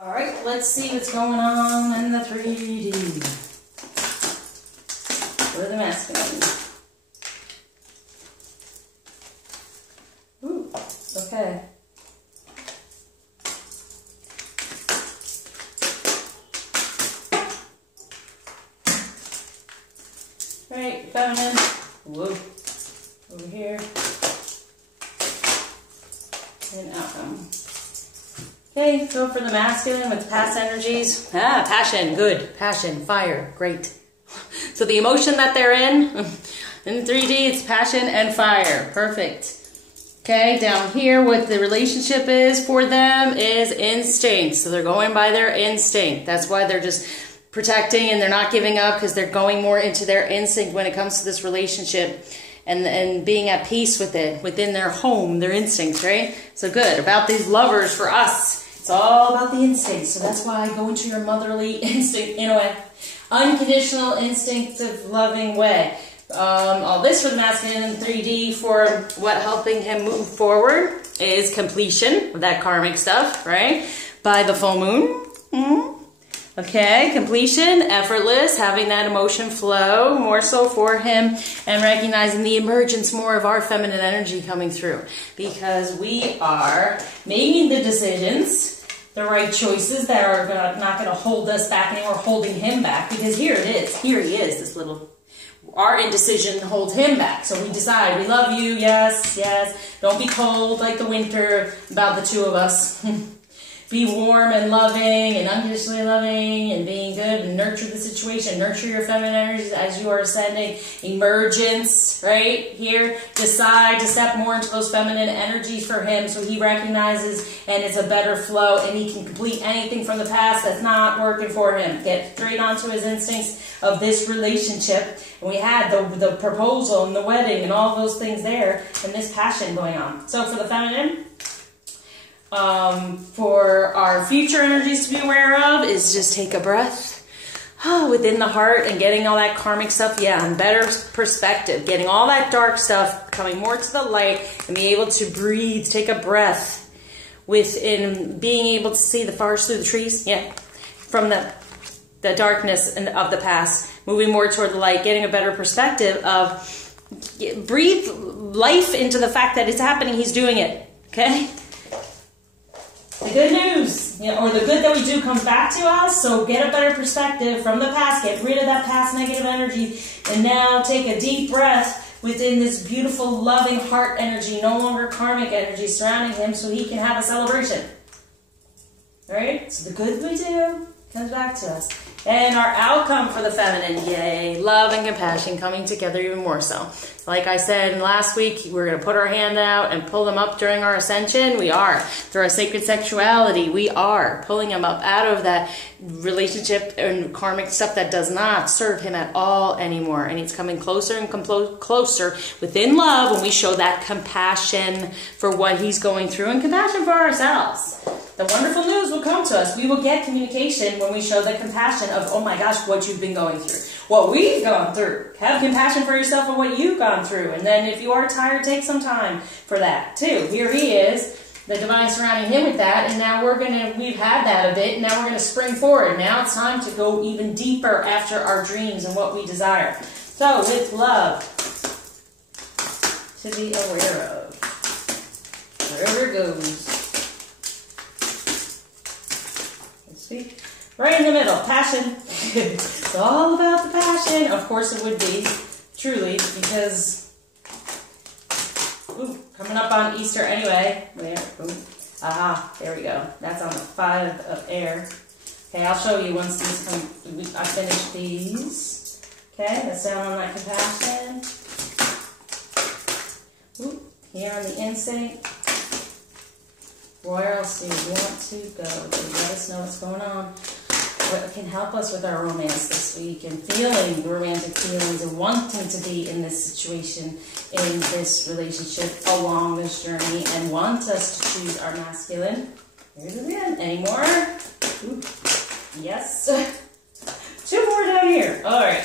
All right, let's see what's going on in the 3D. For the masculine. Ooh, okay. All right, feminine. Whoa. Over here. And outcome. Okay, so for the masculine with past energies. Passion, good. Passion, fire, great. So the emotion that they're in 3D, it's passion and fire. Perfect. Okay, down here, what the relationship is for them is instinct. So they're going by their instinct. That's why they're just protecting and they're not giving up because they're going more into their instinct when it comes to this relationship and being at peace with it, within their home, their instincts, right? So good. About these lovers for us, it's all about the instincts. So that's why I go into your motherly instinct in a way. Unconditional, instinctive, loving way. All this for the masculine in 3D for what helping him move forward is completion of that karmic stuff, right? By the full moon. Okay, completion, effortless, having that emotion flow more so for him and recognizing the emergence more of our feminine energy coming through because we are making the decisions, the right choices that are not going to hold us back anymore, holding him back, because here it is. Here he is, this little, our indecision holds him back. So we decide, we love you, yes, yes. Don't be cold like the winter about the 2 of us. Be warm and loving and unconditionally loving and being good and nurture the situation. Nurture your feminine energies as you are ascending. Emergence, right here. Decide to step more into those feminine energies for him so he recognizes and it's a better flow and he can complete anything from the past that's not working for him. Get straight onto his instincts of this relationship. And we had the proposal and the wedding and all those things there and this passion going on. So for the feminine, for our future energies to be aware of is just take a breath within the heart and getting all that karmic stuff, and better perspective, getting all that dark stuff coming more to the light and be able to breathe, take a breath within being able to see the forest through the trees, from the darkness and of the past, moving more toward the light, getting a better perspective of breathe life into the fact that it's happening, he's doing it, okay? good news, you know, or the good that we do comes back to us. So get a better perspective from the past. Get rid of that past negative energy. And now take a deep breath within this beautiful, loving heart energy, no longer karmic energy surrounding him, so he can have a celebration. All right? So the good we do comes back to us. And our outcome for the feminine, yay, love and compassion coming together even more so. Like I said last week, we're going to put our hand out and pull them up during our ascension. We are. Through our sacred sexuality, we are pulling them up out of that relationship and karmic stuff that does not serve him at all anymore. And he's coming closer and closer within love when we show that compassion for what he's going through and compassion for ourselves. The wonderful news will come to us. We will get communication when we show the compassion of, oh my gosh, what you've been going through. What we've gone through. Have compassion for yourself and what you've gone through. And then if you are tired, take some time for that too. Here he is, the divine surrounding him with that. And now we've had that a bit. And now we're going to spring forward. Now it's time to go even deeper after our dreams and what we desire. So with love to be aware of. Wherever it goes. See? Right in the middle, passion. It's all about the passion. Of course it would be, truly, because, ooh, coming up on Easter anyway. There, boom. Aha, there we go. That's on the 5 of air. Okay, I'll show you once these come, I finish these. Okay, that's down on that compassion. Ooh, here on the instinct. Where else do you want to go? Let us know what's going on. What can help us with our romance this week and feeling the romantic feelings and wanting to be in this situation, in this relationship, along this journey, and want us to choose our masculine. Here's it again. Any more? Ooh. Yes. 2 more down here. All right.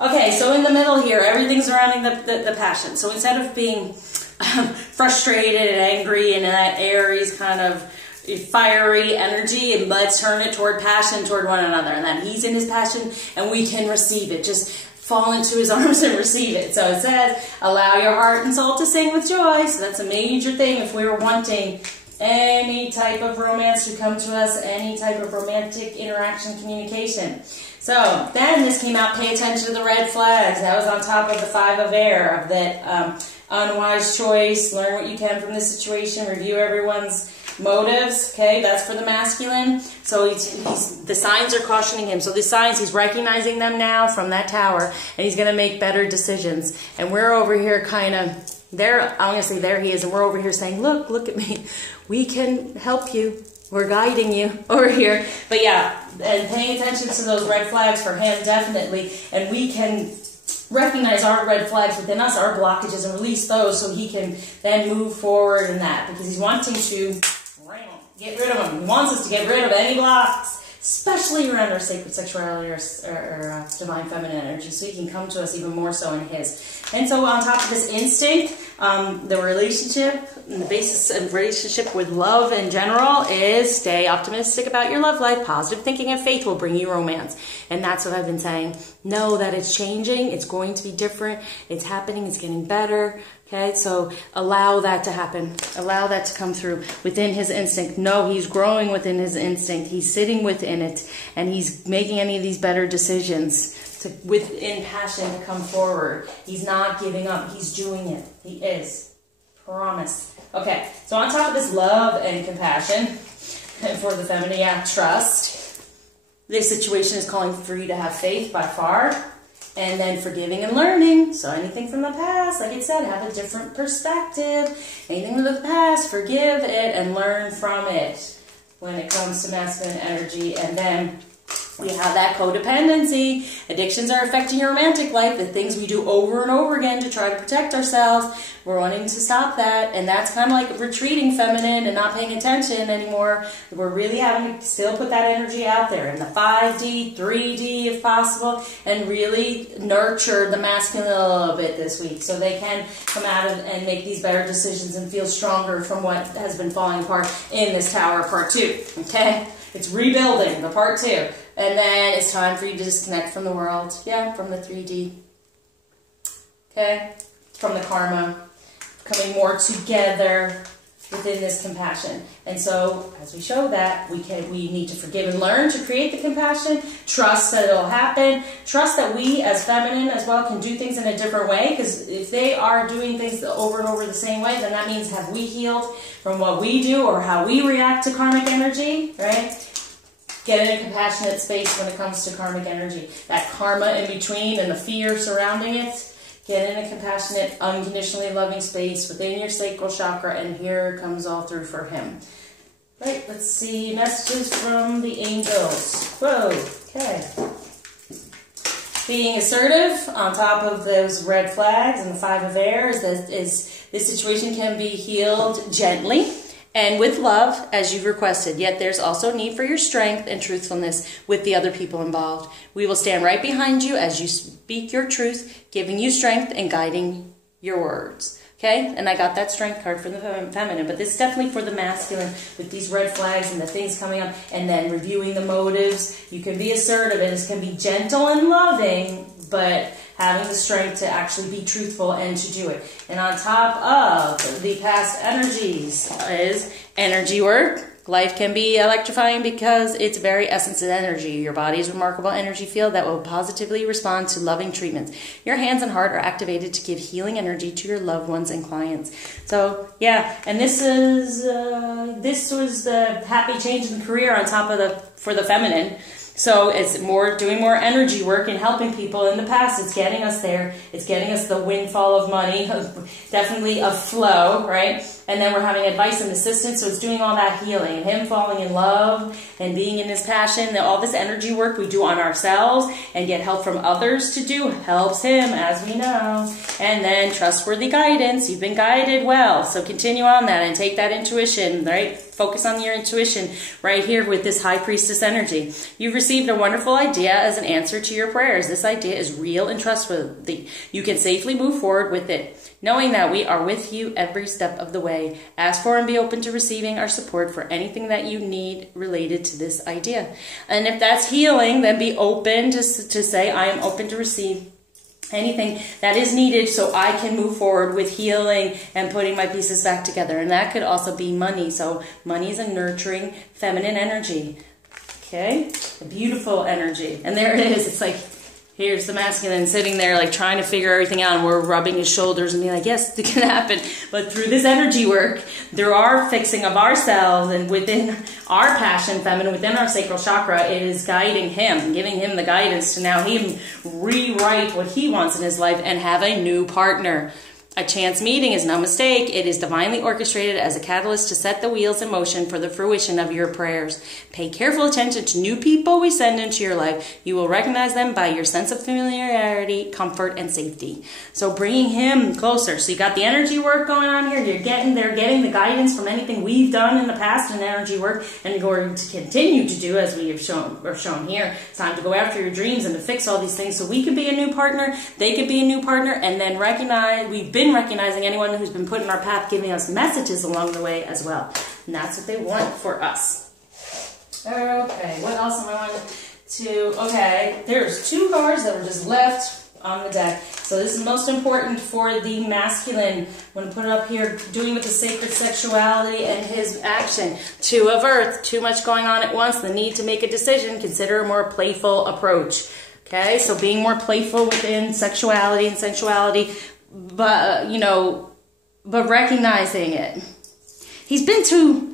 Okay, so in the middle here, everything's surrounding the passion. So instead of being frustrated and angry and in that Aries kind of fiery energy, and let's turn it toward passion toward one another, and that he's in his passion and we can receive it. Just fall into his arms and receive it. So it says, allow your heart and soul to sing with joy. So that's a major thing if we were wanting any type of romance to come to us, any type of romantic interaction, communication. So then this came out, pay attention to the red flags. That was on top of the 5 of air, of that unwise choice, learn what you can from this situation, review everyone's motives. Okay, that's for the masculine. So the signs are cautioning him. So the signs, he's recognizing them now from that tower, and he's going to make better decisions. And we're over here kind of, there, honestly, there he is, and we're over here saying, look at me. We can help you. We're guiding you over here. But yeah, and paying attention to those red flags for him, definitely. And we can recognize our red flags within us, our blockages, and release those so he can then move forward in that. Because he's wanting to get rid of them. He wants us to get rid of any blocks, especially around our sacred sexuality or divine feminine energy, so he can come to us even more so in his. And so on top of this instinct, the relationship, and the basis of relationship with love in general is stay optimistic about your love life. Positive thinking and faith will bring you romance. And that's what I've been saying. Know that it's changing. It's going to be different. It's happening. It's getting better. Okay, so allow that to happen. Allow that to come through within his instinct. No, he's growing within his instinct. He's sitting within it, and he's making any of these better decisions within passion to come forward. He's not giving up. He's doing it. He is. Promise. Okay, so on top of this love and compassion, and for the feminine, yeah, trust. This situation is calling for you to have faith by far. And then forgiving and learning. So anything from the past, like it said, have a different perspective. Anything from the past, forgive it and learn from it when it comes to masculine energy. And then we have that codependency. Addictions are affecting your romantic life. The things we do over and over again to try to protect ourselves. We're wanting to stop that. And that's kind of like retreating feminine and not paying attention anymore. We're really having to still put that energy out there in the 5D, 3D if possible, and really nurture the masculine a little bit this week so they can come out and make these better decisions and feel stronger from what has been falling apart in this tower part 2. Okay? It's rebuilding, the part 2. And then it's time for you to disconnect from the world. Yeah, from the 3D. Okay? From the karma. Coming more together. within this compassion. And so, as we show that, we need to forgive and learn to create the compassion, trust that it'll happen, trust that we as feminine as well can do things in a different way, because if they are doing things over and over the same way, then that means have we healed from what we do or how we react to karmic energy, right? Get in a compassionate space when it comes to karmic energy. That karma in between and the fear surrounding it. Get in a compassionate, unconditionally loving space within your sacral chakra, and here comes all through for him. Right, let's see messages from the angels. Whoa, okay. Being assertive on top of those red flags and the 5 of air is this situation can be healed gently and with love, as you've requested. Yet there's also a need for your strength and truthfulness with the other people involved. We will stand right behind you as you speak your truth, giving you strength and guiding your words. Okay? And I got that strength card for the feminine, but this is definitely for the masculine with these red flags and the things coming up, and then reviewing the motives. You can be assertive, and this can be gentle and loving, but having the strength to actually be truthful and to do it. And on top of the past energies is energy work. Life can be electrifying because it's very essence of energy. Your body's remarkable energy field that will positively respond to loving treatments. Your hands and heart are activated to give healing energy to your loved ones and clients. So yeah, and this was the happy change in career on top of for the feminine. So it's doing more energy work and helping people. In the past, it's getting us there. It's getting us the windfall of money, definitely a flow, right? And then we're having advice and assistance, so it's doing all that healing. Him falling in love and being in his passion. All this energy work we do on ourselves and get help from others to do helps him, as we know. And then trustworthy guidance. You've been guided well, so continue on that and take that intuition, right? Focus on your intuition right here with this High Priestess energy. You've received a wonderful idea as an answer to your prayers. This idea is real and trustworthy. You can safely move forward with it, knowing that we are with you every step of the way. Ask for and be open to receiving our support for anything that you need related to this idea. And if that's healing, then be open to say, I am open to receive anything that is needed so I can move forward with healing and putting my pieces back together. And that could also be money. So money is a nurturing feminine energy. Okay? A beautiful energy. And there it is. It's like, here's the masculine sitting there like trying to figure everything out, and we're rubbing his shoulders and being like, yes, it can happen. But through this energy work, through our fixing of ourselves and within our passion, feminine, within our sacral chakra, it is guiding him, giving him the guidance to now him rewrite what he wants in his life and have a new partner. A chance meeting is no mistake. It is divinely orchestrated as a catalyst to set the wheels in motion for the fruition of your prayers. Pay careful attention to new people we send into your life. You will recognize them by your sense of familiarity, comfort, and safety. So bringing him closer. So you got the energy work going on here. They're getting the guidance from anything we've done in the past in energy work, and going to continue to do as we have shown here. It's time to go after your dreams and to fix all these things so we could be a new partner, they could be a new partner, and then recognize we've been recognizing anyone who's been put in our path, giving us messages along the way as well. And that's what they want for us. Okay, what else am I wanting to... Okay, there's 2 cards that were just left on the deck. So this is most important for the masculine. I'm going to put it up here, doing with the sacred sexuality and his action. 2 of earth, too much going on at once, the need to make a decision. Consider a more playful approach. Okay, so being more playful within sexuality and sensuality, but, but recognizing it. He's been too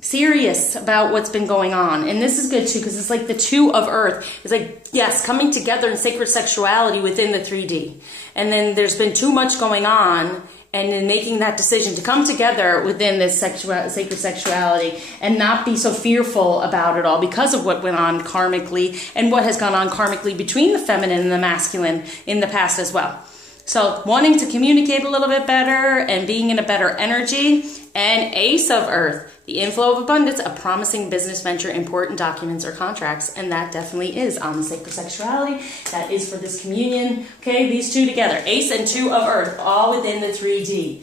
serious about what's been going on. And this is good too, because it's like the 2 of earth. It's like, yes, coming together in sacred sexuality within the 3D. And then there's been too much going on, and then making that decision to come together within this sacred sexuality and not be so fearful about it all because of what went on karmically and what has gone on karmically between the feminine and the masculine in the past as well. So wanting to communicate a little bit better and being in a better energy. And Ace of Earth, the inflow of abundance, a promising business venture, important documents or contracts. And that definitely is on the sacred sexuality. That is for this communion. Okay, these 2 together. Ace and 2 of Earth, all within the 3D.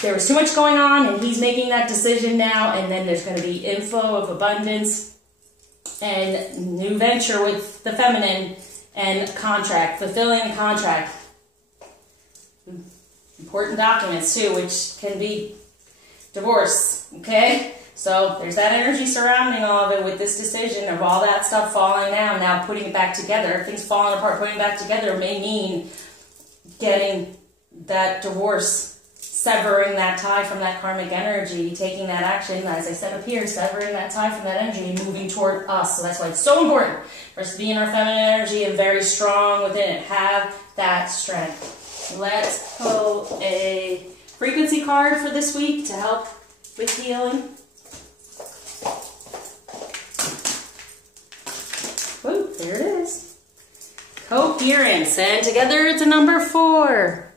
There was too much going on, and he's making that decision now. And then there's going to be inflow of abundance and new venture with the feminine and contract, fulfilling a contract. Important documents too, which can be divorce, okay? So there's that energy surrounding all of it with this decision of all that stuff falling down, now putting it back together. If things falling apart, putting it back together may mean getting that divorce, severing that tie from that karmic energy, taking that action, as I said up here, severing that tie from that energy and moving toward us. So that's why it's so important for us to be in our feminine energy and very strong within it. Have that strength. Let's pull a frequency card for this week to help with healing. Woo, there it is. Coherence. And together it's a number 4.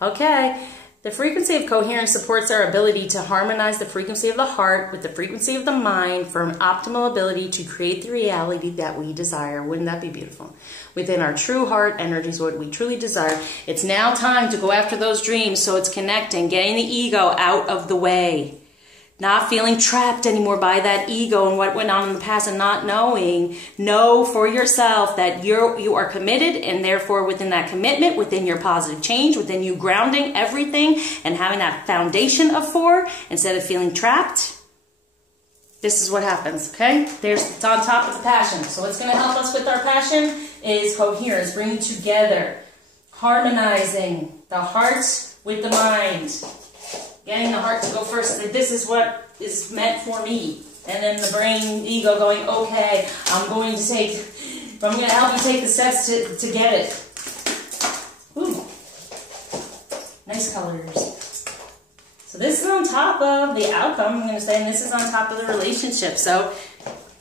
Okay. The frequency of coherence supports our ability to harmonize the frequency of the heart with the frequency of the mind for an optimal ability to create the reality that we desire. Wouldn't that be beautiful? Within our true heart energy is what we truly desire. It's now time to go after those dreams, so it's connecting, getting the ego out of the way. Not feeling trapped anymore by that ego and what went on in the past, and not knowing. Know for yourself that you are committed, and therefore within that commitment, within your positive change, within you grounding everything and having that foundation of 4 instead of feeling trapped. This is what happens, okay? It's on top of the passion. So what's going to help us with our passion is coherence, bringing together, harmonizing the heart with the mind. Getting the heart to go first, that this is what is meant for me. And then the brain, the ego going, okay, I'm going to help you take the steps to get it. Ooh, nice colors. So this is on top of the outcome, I'm going to say, and this is on top of the relationship. So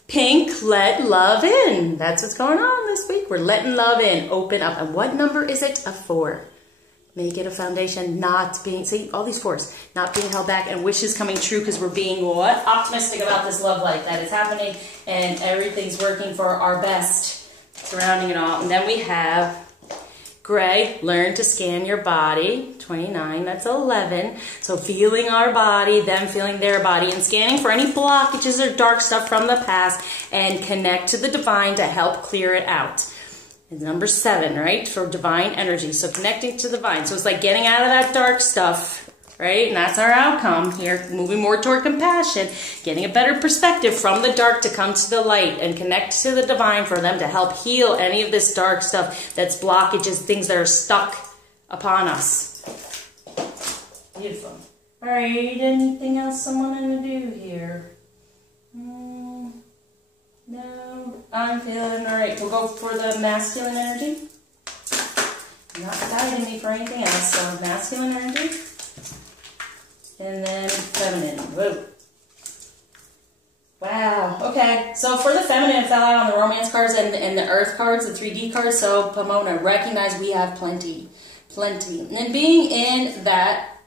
pink, let love in. That's what's going on this week. We're letting love in, open up. And what number is it? A 4. Make it a foundation, not being, see, all these 4s, not being held back, and wishes coming true because we're being what? Optimistic about this love life that is happening, and everything's working for our best, surrounding it all. And then we have gray, learn to scan your body, 29, that's 11. So feeling our body, them feeling their body, and scanning for any blockages or dark stuff from the past, and connect to the divine to help clear it out. It's number 7, right? For divine energy. So connecting to the divine. So it's like getting out of that dark stuff, right? And that's our outcome here. Moving more toward compassion. Getting a better perspective from the dark to come to the light and connect to the divine for them to help heal any of this dark stuff that's blockages, things that are stuck upon us. Beautiful. All right, anything else someone want to do here? No, I'm feeling all right. We'll go for the masculine energy. Not guiding me for anything else. So masculine energy, and then feminine. Whoa. Wow. Okay. So for the feminine, it fell out on the romance cards and the earth cards, the 3D cards. So Pomona, recognize we have plenty, and being in that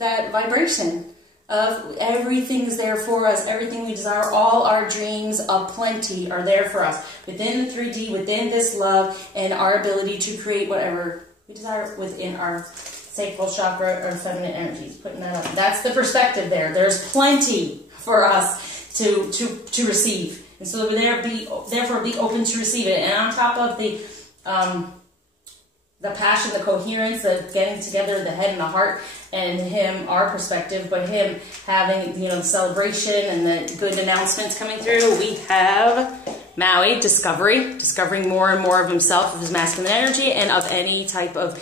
vibration of everything's there for us, everything we desire, all our dreams of plenty are there for us within the 3D, within this love, and our ability to create whatever we desire within our sacral chakra or feminine energies. Putting that up. That's the perspective there. There's plenty for us to receive, and so therefore be open to receive it. And on top of the passion, the coherence, the getting together, the head and the heart, and him, our perspective, but him having, the celebration and the good announcements coming through. We have Maui, discovering more and more of himself, of his masculine energy, and of any type of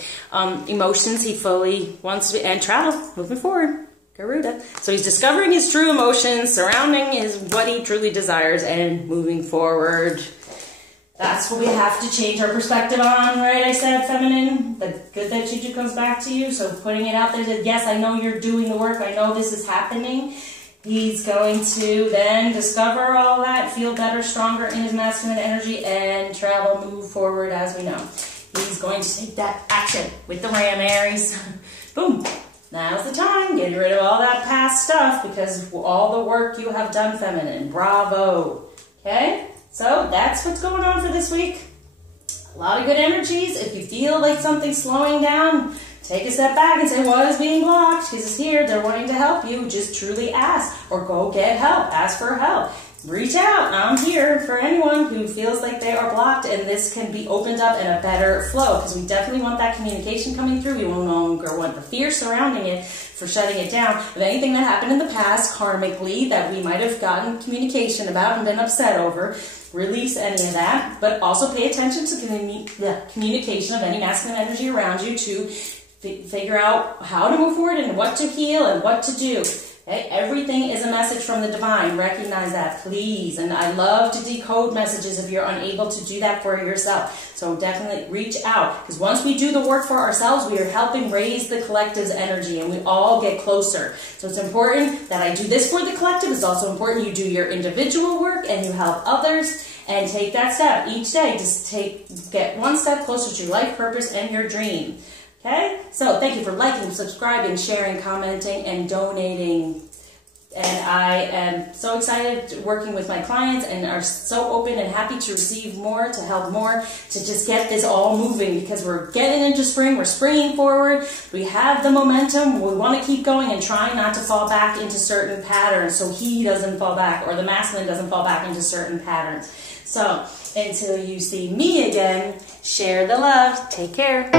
emotions he fully wants to, and travel, moving forward. Garuda. So he's discovering his true emotions, surrounding what he truly desires, and moving forward. That's what we have to change our perspective on, right? I said feminine, but good that Juju comes back to you. So putting it out there that, yes, I know you're doing the work. I know this is happening. He's going to then discover all that, feel better, stronger in his masculine energy, and travel, move forward as we know. He's going to take that action with the Ram Aries. Boom. Now's the time. Getting rid of all that past stuff because all the work you have done, feminine. Bravo. Okay? So that's what's going on for this week. A lot of good energies. If you feel like something's slowing down, take a step back and say, what is being blocked? Because it's here. They're wanting to help you. Just truly ask or go get help. Ask for help. reach out. I'm here for anyone who feels like they are blocked, and this can be opened up in a better flow, because we definitely want that communication coming through. We no longer want the fear surrounding it for shutting it down. If anything that happened in the past karmically that we might have gotten communication about and been upset over, release any of that, but also pay attention to the communication of any masculine energy around you to figure out how to move forward and what to heal and what to do. Okay? Everything is a message from the divine. Recognize that, please. And I love to decode messages if you're unable to do that for yourself. So definitely reach out, because once we do the work for ourselves, we are helping raise the collective's energy, and we all get closer. So it's important that I do this for the collective. It's also important you do your individual work and you help others, and take that step each day. Just get one step closer to your life purpose and your dream. Okay? So thank you for liking, subscribing, sharing, commenting, and donating. And I am so excited working with my clients, and are so open and happy to receive more, to help more, to just get this all moving, because we're getting into spring, we're springing forward, we have the momentum, we want to keep going and trying not to fall back into certain patterns, so he doesn't fall back, or the masculine doesn't fall back into certain patterns. So until you see me again, share the love. Take care.